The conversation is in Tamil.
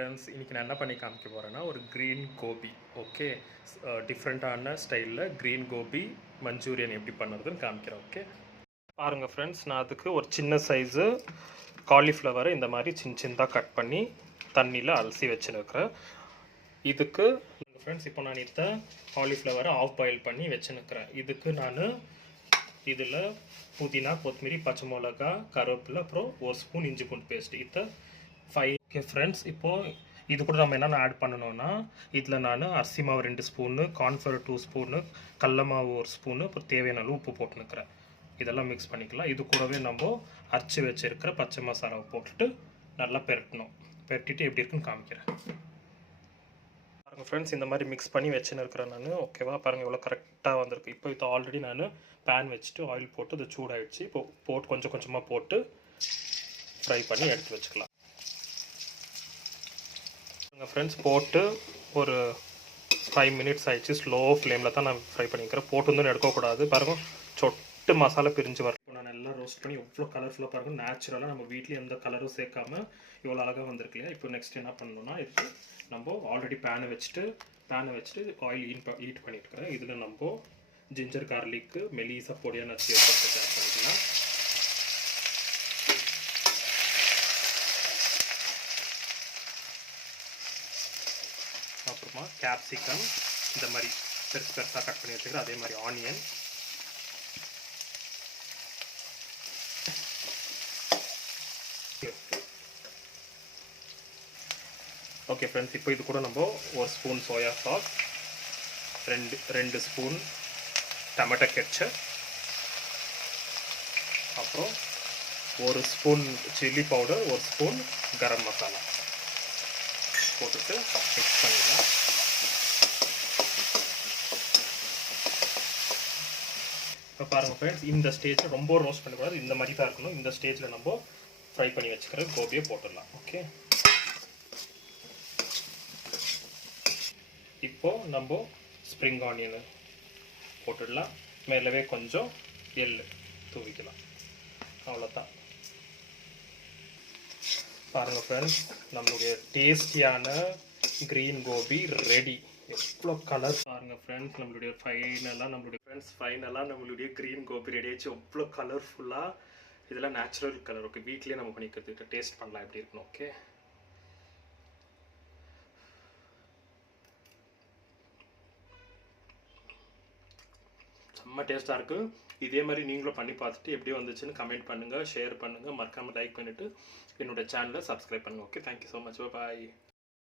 ஃப்ரெண்ட்ஸ், இன்றைக்கி நான் என்ன பண்ணி காமிக்க போகிறேன்னா ஒரு க்ரீன் கோபி. ஓகே, டிஃப்ரெண்ட்டான ஸ்டைலில் க்ரீன் கோபி மஞ்சூரியன் எப்படி பண்ணுறதுன்னு காமிக்கிறேன். ஓகே பாருங்கள் ஃப்ரெண்ட்ஸ், நான் அதுக்கு ஒரு சின்ன சைஸு காலிஃப்ளவரை இந்த மாதிரி சின்னதாக கட் பண்ணி தண்ணியில் அலசி வச்சுருக்கிறேன். இதுக்கு ஃப்ரெண்ட்ஸ் இப்போ நான் இந்த காலிஃப்ளவரை ஆஃப் பாயில் பண்ணி வச்சுருக்கிறேன். இதுக்கு நான் இதில் புதினா, கொத்தமல்லி, பச்சை மிளகா, கருவேப்பிலை, அப்புறம் ஒரு ஸ்பூன் இஞ்சி பூண்டு பேஸ்ட், இதை 5. ஓகே ஃப்ரெண்ட்ஸ், இப்போது இது கூட நம்ம என்னென்ன ஆட் பண்ணணும்னா, இதில் நான் அரிசி மாவு 2 ஸ்பூனு, கார்ன்ஃப்ளவர் 2 ஸ்பூனு, கடல மாவு 1 ஸ்பூனு, அப்புறம் தேவையான அளவு உப்பு போட்டுனுக்கிறேன். இதெல்லாம் மிக்ஸ் பண்ணிக்கலாம். இது கூடவே நம்ம அரைச்சி வச்சுருக்கிற பச்சை மசாலாவை போட்டுட்டு நல்லா பெரட்டணும். பெரட்டிட்டு எப்படி இருக்குன்னு காமிக்கிறேன். பாருங்கள் ஃப்ரெண்ட்ஸ், இந்த மாதிரி மிக்ஸ் பண்ணி வச்சுன்னு இருக்கிறேன் நான். ஓகேவா, பாருங்கள் இவ்வளோ கரெக்டாக வந்திருக்கு. இப்போ இது ஆல்ரெடி நான் பேன் வச்சுட்டு ஆயில் போட்டு இது சூடாகிடுச்சு. இப்போ போட்டு கொஞ்சம் கொஞ்சமாக போட்டு ஃப்ரை பண்ணி எடுத்து வச்சுக்கலாம். ஃப்ரெண்ட்ஸ், போட்டு ஒரு 5 மினிட்ஸ் ஆகிடுச்சு. ஸ்லோ ஃப்ளேமில் தான் நான் ஃப்ரை பண்ணிக்கிறேன். போட்டு வந்து எடுக்கக்கூடாது. பாருங்கள், சொட்டு மசாலா பிரிஞ்சு வரும். இப்போ நான் எல்லாம் ரோஸ்ட் பண்ணி எவ்வளோ கலர்ஃபுல்லாக பாருங்கள். நேச்சுரலாக நம்ம வீட்லேயும் எந்த கலரும் சேர்க்காமல் இவ்வளோ அழகாக வந்திருக்கு இல்லையா. இப்போ நெக்ஸ்ட் என்ன பண்ணணும்னா, இதுக்கு நம்ம ஆல்ரெடி பேனை வச்சுட்டு ஆயில் ஹீட் பண்ணிட்டுருக்கிறேன். இதில் நம்ம ஜிஞ்சர் கார்லிக்கு மெலிசா பொடியாக நச்சு ஆட் பண்ணிக்கலாம். அப்புறமா கேப்சிகம் இந்த மாதிரி பெருசு பெருசாக கட் பண்ணி வச்சுக்கிறேன். அதே மாதிரி ஆனியன், ஓகே ஃப்ரெண்ட்ஸ், இப்போ இது கூட நம்ம 1 spoon soya sauce, 2 spoon tomato ketchup, அப்புறம் 1 spoon chilli powder, 1 spoon garam masala போட்டுட்டு மிக்ஸ் பண்ணிடலாம். இப்போ பாருங்கள் ஃப்ரெண்ட்ஸ், இந்த ஸ்டேஜில் ரொம்ப ரோஸ்ட் பண்ணக்கூடாது, இந்த மாதிரி தான் இருக்கணும். இந்த ஸ்டேஜில் நம்ம ஃப்ரை பண்ணி வச்சுக்கிற கோபியை போட்டுடலாம். ஓகே, இப்போது நம்ம ஸ்ப்ரிங் ஆனியன் போட்டுடலாம். மேலவே கொஞ்சம் எள்ளு தூவிக்கலாம். அவ்வளோதான். பாருங்கள் ஃப்ரெண்ட்ஸ், நம்மளுடைய டேஸ்டியான க்ரீன் கோபி ரெடி. எவ்வளோ கலர் பாருங்கள் ஃப்ரெண்ட்ஸ், நம்மளுடைய ஃபைனலாக நம்மளுடைய க்ரீன் கோபி ரெடி ஆச்சு. எவ்வளோ கலர்ஃபுல்லாக. இதெல்லாம் நேச்சுரல் கலர். ஓகே, வீட்லேயே நம்ம பண்ணிக்கிறதுக்கு டேஸ்ட் பண்ணலாம் எப்படி இருக்கணும். ஓகே, செம்ம டேஸ்ட்டாக இருக்குது. இதே மாதிரி நீங்களும் பண்ணி பார்த்துட்டு எப்படி வந்துச்சுன்னு கமெண்ட் பண்ணுங்கள், ஷேர் பண்ணுங்கள், மறக்காமல் லைக் பண்ணிவிட்டு என்னோடய சேனலை சப்ஸ்கிரைப் பண்ணுங்கள். Okay, thank you so much. பாய்.